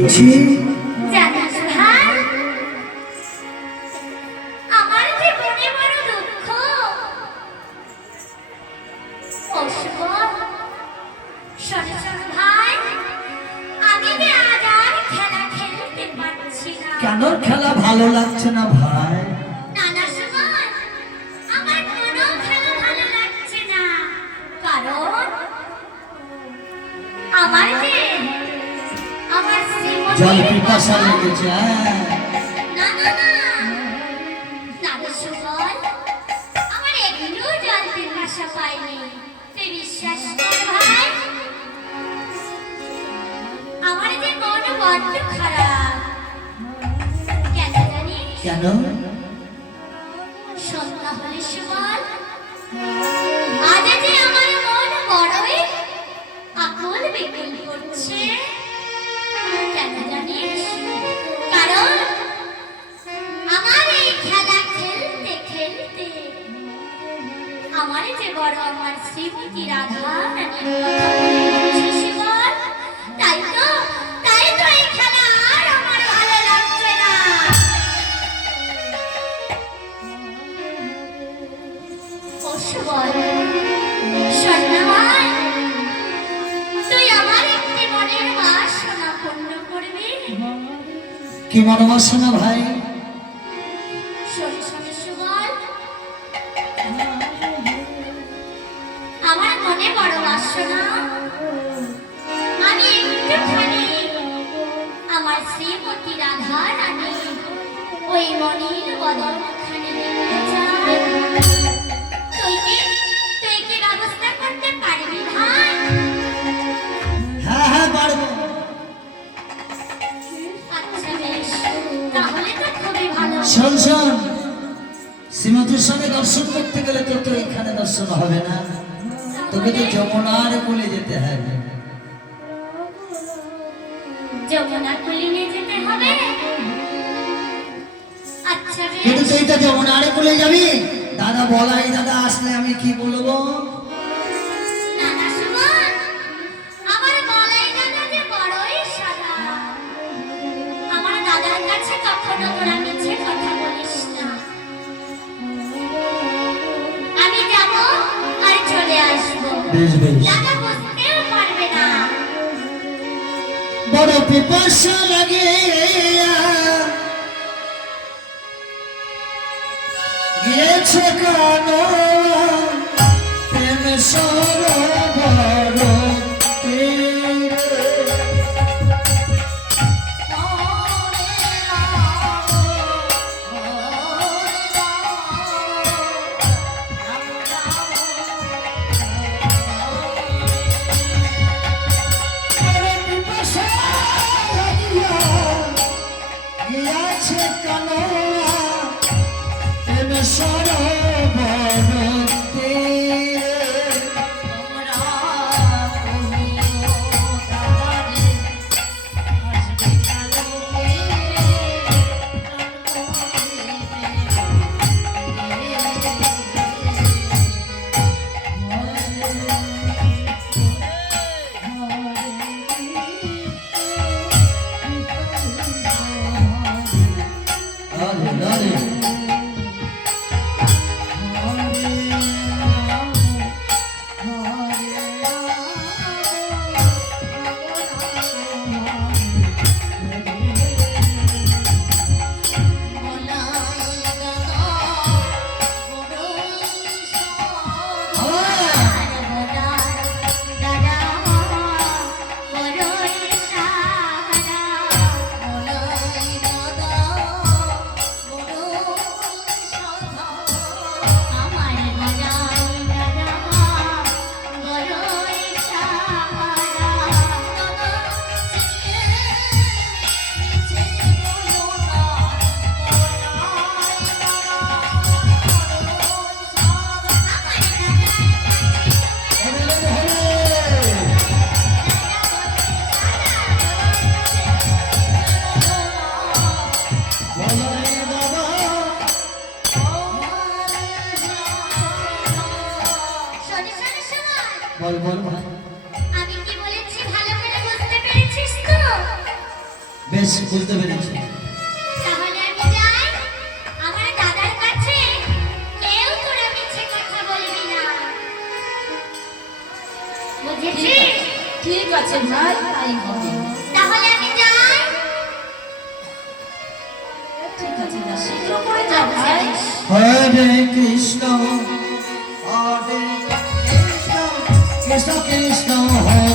জানিস ভাই, আমার জীবনে বড় দুঃখ। ভাই, আমি যে আজ আর খেলা খেলতে পারছি না। কেন খেলা ভালো লাগছে না ভাই? নানা সুমন, আমার কোনো খেলা ভালো লাগছে না, কারণ আমার যে আমার জল পিপাসা লেগেছে। না না না নানা সুমন, আমার একটু জল পিপাসা পাইনি। তুই বিশ্বাস কর ভাই, আমার যে মন বড্ড খারাপ। কেন জানিস? কেন? সন্ধ্যা হলে সুমন, আজ যে আমার মন বড়ই আকুল বিকুল করছে। কেন জানিস? কারণ আমার এই খেলা খেলতে খেলতে আমার যে বড় আমার শ্রীমতী রাধা রানীর কথা মনে হচ্ছে শিবন। তাই তো এই খেলা আর আমার ভালো লাগছে না। ও শিবন, শোন না ভাই, তুই আমার একটি মনের বাসনা পূর্ণ করবি। কি মনোবাসনা ভাই? শোন শোন শিবন, আমার মনে বড় বাসনা, আমি একটুখানি আমার শ্রীমতী রাধা রানী ওই মনির বদনখানি দেখতে চাই। তুই কি ব্যবস্থা করতে পারবি ভাই? হ্যাঁ হ্যাঁ পারবো। আচ্ছা বেশ, তাহলে তো খুবই ভালো। শোন শোন, শ্রীমতীর সঙ্গে দর্শন করতে গেলে তো তো এখানে দর্শন হবে না, তোকে তো যমুনার কোলে যেতে হবে। যমুনা কুলিনে যেতে হবে? আচ্ছা বেশ। কিন্তু তুই তো যমুনার কোলে যাবি, দাদা বলাই দাদা আসলে আমি কি বলবো? নানা সুমন, আমার বলাই দাদা যে বড়ই সাদা। আমার দাদার কাছে কখনো তোরা মিছে কথা বলিস না। আমি যাব আর চলে আসবো, বেশ বেশ। দাদা বুঝতেও পারবে না। বড় পিপাসা লাগে গিয়েছে কানো প্রেম সরোবর তীরে। বেশ বুঝতে পেরেছি। তাহলে আমি যাই আমার দাদার কাছে, কেউ তোরা মিছে কথা বলবি না, বুঝেছিস? ঠিক আছে ভাই, তাই হবে। তাহলে আমি যাই। ঠিক আছে, যা শীঘ্র করে যা ভাই। হরে কৃষ্ণ হরে কৃষ্ণ কৃষ্ণ কৃষ্ণ হরে